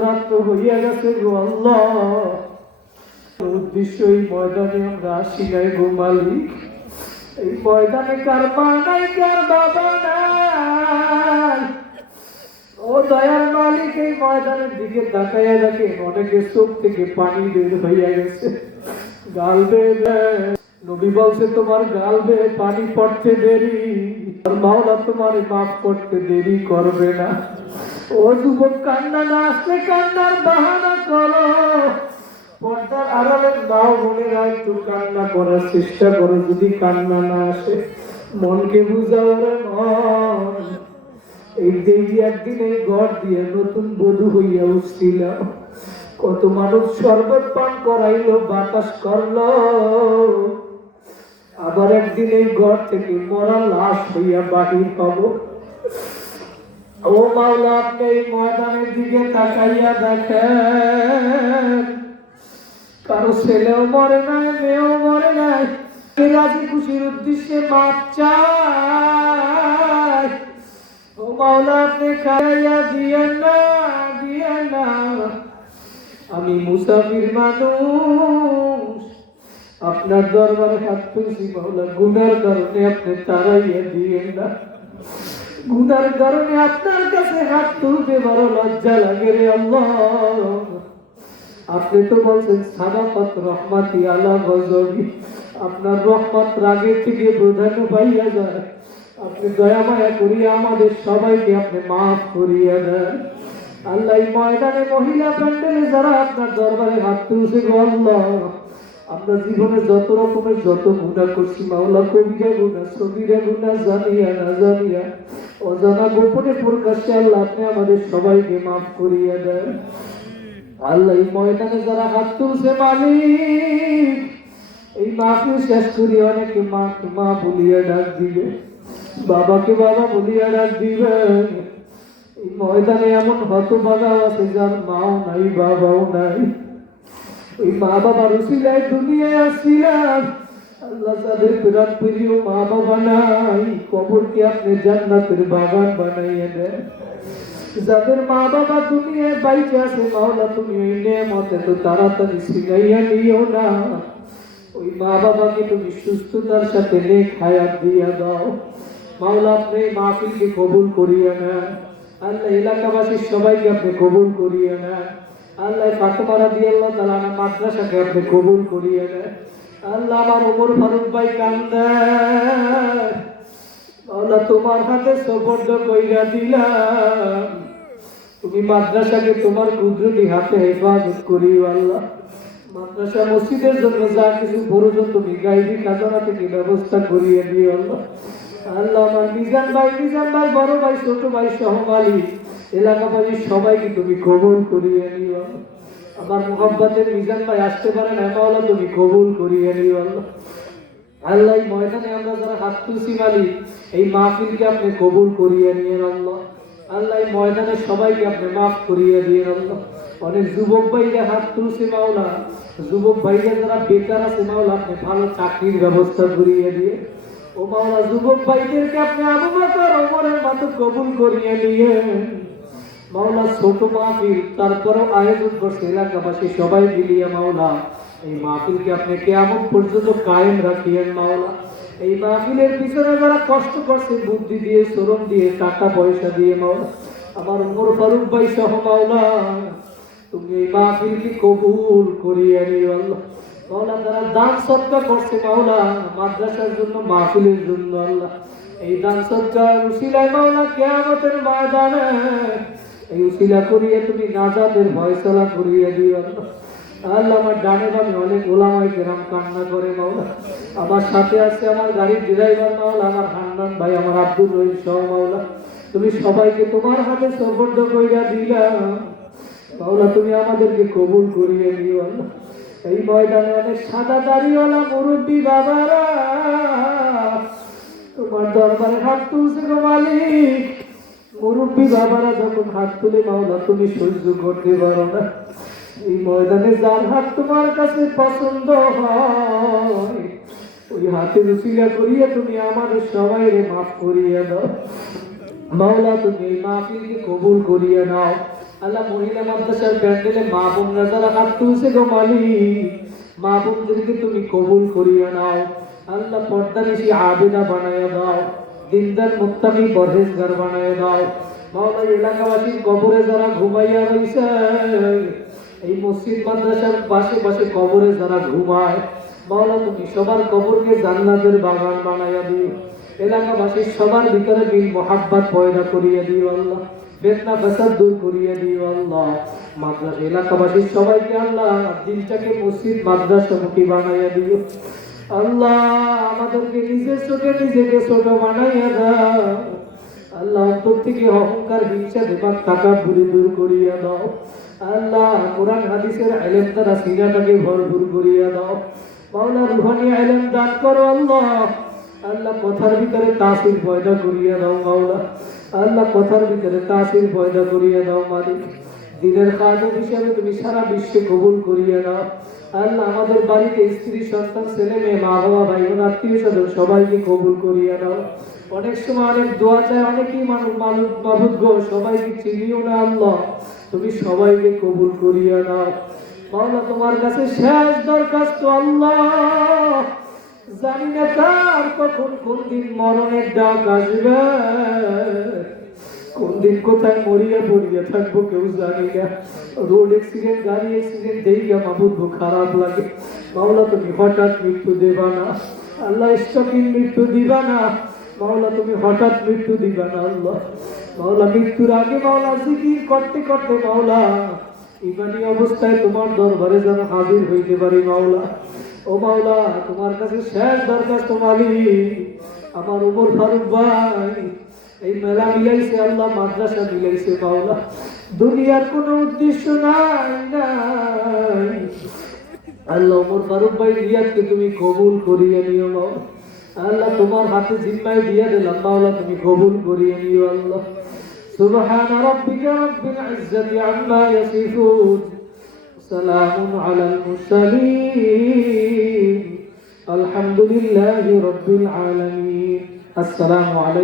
মধ্যরাত্র হইয়া গেছে গো আল্লাহ, উদ্দেশ্য এই ময়দানে আমরা আসি নাই গো মালিক। এই ময়দানে কার মা নাই, কার বাবা নাই। ও দয়ার মালিক, এই ময়দানের দিকে তাকাইয়া দেখে অনেকের চোখ থেকে পানি বের হইয়া গেছে, গাল বেয়ে। নবী বলছে তোমার গাল বেয়ে পানি পড়তে দেরি, আর মাওলা তোমার মাফ করতে দেরি করবে না। ও যুবক, কান্না না আসলে কান্নার বাহানা করো। পর্দার আড়ালের মাও বোনেরা একটু কান্না করার চেষ্টা করো। যদি কান্না না আসে, মনকে বুঝাও রে মন। এই দেবী একদিন এই ঘর দিয়ে নতুন বধূ হইয়া উঠছিল, কত মানুষ শরবত পান করাইলো, বাতাস করলো, আবার একদিন এই ঘর থেকে মরা লাশ হইয়া বাহির হব। ও মাওলা, আপনি এই ময়দানের দিকে তাকাইয়া দেখেন, কারো ছেলেও মরে নাই, মেয়েও মরে নাই। রাজি খুশির উদ্দেশ্যে মাপ চাই। ও মাওলা, আপনি খাইয়া দিয়েন না, দিয়েন না। আমি মুসাফির মানুষ, আপনার দরবারে হাত তুলছি মাওলা, গুনার কারণে আপনি তাড়াইয়া দিয়েন না। গুনার কারণে আপনার কাছে হাত তুলতে বড় লজ্জা লাগে রে আল্লাহ। আপনি তো বলছেন সাবাকাত রহমাতি আলা গজবি, আপনার রহমত রাগের থেকে প্রাধান্য পাইয়া যায়। আপনি দয়া মায়া করিয়া আমাদের সবাইকে আপনি মাফ করিয়া দেন আল্লাহ। এই ময়দানে মহিলা প্যান্ডেলে যারা আপনার দরবারে হাত তুলছে গো আল্লাহ, আমরা জীবনে যত রকমের যত গুনাহ করছি মাওলা, কবিরা গুনাহ, সগীরা গুনাহ, জানিয়া না জানিয়া, অজানা গোপনে প্রকাশ্যে, আল্লাহ আপনি আমাদের সবাইকে মাফ করিয়া দেন আল্লাহ। এই ময়দানে যারা হাত তুলছে মালিক, এই মাকে শেষ করি অনেকে মাকে মা বলিয়া ডাক দিবে, বাবাকে বাবা বলিয়া ডাক দিবে। এই ময়দানে এমন হতভাগা আছে যার মাও নাই, বাবাও নাই। ওই মা বাবার উসিলায় দুনিয়ায় আসছিলাম আল্লাহ, যাদের প্রাণ প্রিয় মা বাবা নাই, কবরকে আপনি জান্নাতের বাগান বানাইয়া দেন। যাদের মা বাবা দুনিয়ায় বাইকে আছে মাওলা, তুমি ওই নেয়ামত এত তাড়াতাড়ি ছিনাইয়া নিও না। ওই মা বাবাকে তুমি সুস্থতার সাথে নেক হায়াত দিয়া দাও মাওলা। আপনি মাহফিলকে কবুল করিয়া নেন আল্লাহ, এলাকাবাসীর সবাইকে আপনি কবুল করিয়া নেন আল্লাহ। ফাতেমা রাদিয়াল্লাহু তাআলা আনহা মাদ্রাসাকে আপনি কবুল করিয়া নেন আল্লাহ। আমার ওমর ফারুক ভাই কান্দেন মাওলা, তোমার হাতে সুপর্দ কইরা দিলাম, তুমি মাদ্রাসাকে তোমার কুদরতি হাতে হেফাজত করিও আল্লাহ। মাদ্রাসা মসজিদের জন্য যা কিছু প্রয়োজন তুমি গাইবি খাজানা থেকে ব্যবস্থা করিয়ে দিও আল্লাহ। আল্লাহ আমার মিজান ভাই, বড় ভাই, ছোট ভাই সহ মালিক এলাকাবাসী সবাইকে তুমি কবুল করিয়ে নিও। আমার মুহাব্বতের মিজান ভাই আসতে পারেন মাওলা, তুমি কবুল করিয়ে নিও আল্লাহ। আল্লাহ এই ময়দানে আমরা যারা হাত তুলছি মালিক, এই মাহফিলকে আপনি কবুল করিয়ে নিয়েন আল্লাহ। আল্লাহ এই ময়দানে সবাইকে আপনি মাফ করিয়ে দিয়েন আল্লাহ। অনেক যুবক ভাইরা হাত তুলছে মাওলা, যুবক ভাইরা যারা বেকার আছে মাওলা, আপনি ভালো চাকরির ব্যবস্থা করিয়ে দিয়ে ও মাওলা, যুবক ভাইদেরকে আপনি আবু বকর ওমরের মতো কবুল করিয়ে নিয়েন মাওলা। ছোট মাহফিল তারপরেও আয়োজন করছে এলাকাবাসী সবাই মিলিয়ে মাওলা, এই মাহফিলকে আপনি কিয়ামত পর্যন্ত কায়েম রাখিয়েন মাওলা। এই মাহফিলের পিছনে যারা কষ্ট করছে বুদ্ধি দিয়ে, শ্রম দিয়ে, টাকা পয়সা দিয়ে মাওলা, আমার ওমর ফারুক ভাই সহ মাওলা, তুমি এই মাহফিলকে কবুল করিয়ে নিও আল্লাহ। মাওলা যারা দান সদকা করছে মাওলা, মাদ্রাসার জন্য, মাহফিলের জন্য আল্লাহ, এই দান সদকার উসিলায় মাওলা কিয়ামতের ময়দানে এই উসিলা করিয়ে তুমি নাজাতের ফয়সালা করিয়ে দিও আল্লাহ। আল্লাহ আমার ডানে বামে অনেক ওলামায়ে কেরাম কান্না করে মাওলা, আমার সাথে আছে আমার গাড়ির ড্রাইভার মাওলা, আমার হান্নান ভাই, আমার আব্দুল রহিম সহ মাওলা, তুমি সবাইকে তোমার হাতে সুপর্দ কইরা দিলা মাওলা, তুমি আমাদেরকে কবুল করিয়ে নিও আল্লাহ। এই ময়দানে অনেক সাদা দাড়িওয়ালা মুরব্বী বাবারা তোমার দরবারে হাত তুলছে গো মালিক। মুরব্বী বাবারা যখন হাত তুলে মাওলা, তুমি সহ্য করতে পারো না। এই ময়দানে যার হাত তোমার কাছে পছন্দ হয়, ওই হাতের উসিলা করিয়া তুমি আমাদের সবাইকে মাফ করিয়া দাও মাওলা। তুমি এই মাহফিলকে কবুল করিয়া নাও আল্লাহ মহিলা মাদ্রাসার প্যান্ডেলে মা বোনরা যারা হাত তুলছে গো মালিক, মা বোনদেরকে তুমি কবুল করিয়া নাও। আল্লাহ পর্দানিশী আবেদা বানায়া দাও, দিনদার মুত্তাকি পরহেজগার বানায়া দাও। মাওলা এলাকাবাসীর কবরে যারা ঘুমাইয়া রইছে, এই মসজিদ মাদ্রাসার পাশে পাশে কবরে যারা ঘুমায়, মাওলা তুমি সবার কবরকে জান্নাতের বাগান বানায়া দিও। এলাকাবাসীর সবার ভিতরে মিল মোহাব্বত পয়দা করিয়া দিও আল্লাহ, বেদনা ফাসাদ দূর করিয়া দিও আল্লাহ। মাদ্রাসা এলাকাবাসীর সবাইকে আল্লাহ দিনটাকে মসজিদ মাদ্রাসামুখী বানাইয়া দিও আল্লাহ। আমাদেরকে নিজের চোখে নিজেকে ছোট বানাইয়া দাও আল্লাহ। অন্তর থেকে অহংকার, হিংসা, দেবাক, তাকাব্বুরি দূর করিয়া দাও আল্লাহ। কোরআন হাদিসের ইলম দ্বারা সিনাটাকে ভরপুর করিয়া দাও মাওলা। রুহানি ইলম দান করো আল্লাহ। আল্লাহ কথার ভিতরে তাসির পয়দা করিয়া দাও মাওলা। আল্লাহ কথার ভিতরে তাসির পয়দা করিয়া দাও মালিক। দিনের খাদেম হিসেবে তুমি সারা বিশ্বে কবুল করিয়া দাও আল্লাহ। আমাদের বাড়িতে স্ত্রী, সন্তান, ছেলে মেয়ে, মা বাবা, ভাই বোন, আত্মীয় স্বজন সবাইকে কবুল করিয়া দাও। অনেক সময় অনেক দোয়া চায়, অনেকেই মানুষ মাবুদ গো, সবাইকে চিনিও না আল্লাহ, তুমি সবাইকে কবুল করিয়া দাও মাওলা। তোমার কাছে শেষ দরখাস্ত আল্লাহ, জানি না কার কখন কোন দিন মরণের ডাক আসবে, কোন দিন কোথায় মরিয়া পড়িয়া থাকবো কেউ জানি না। রোড অ্যাক্সিডেন্ট, গাড়ি অ্যাক্সিডেন্ট দেখে মাবুদ গো খারাপ লাগে মাওলা। তুমি হঠাৎ মৃত্যু দেবা না আল্লাহ, স্টকিং মৃত্যু দিবা না মাওলা, তুমি হঠাৎ মৃত্যু দিবা না আল্লাহ। মাওলা মৃত্যুর আগে মাওলা জিকির করতে করতে মাওলা ইমানি অবস্থায় তোমার দরবারে যেন হাজির হইতে পারি মাওলা। ও মাওলা তোমার কাছে শেষ দরখাস্ত মালিক, আমার ওমর ফারুক ভাই এই মেলা মিলাইছে আল্লাহ, মাদ্রাসা মিলাইছে মাওলা, দুনিয়ার কোনো উদ্দেশ্য নাই নাই আল্লাহ। ওমর ফারুক ভাই রিয়াদকে তুমি কবুল করিয়ে নিও মাওলা। আল্লাহ তোমার হাতে জিম্মায় দিয়ে দিলাম মাওলা, তুমি কবুল করিয়ে নিও আল্লাহ। সুবহান রাব্বিকা রাব্বিল ইজ্জাতি আম্মা ইয়াসিফুন, সালামুন আলাল মুরসালিন, আলহামদুলিল্লাহি রাব্বিল আলামিন। আসসালামু আলাইকুম।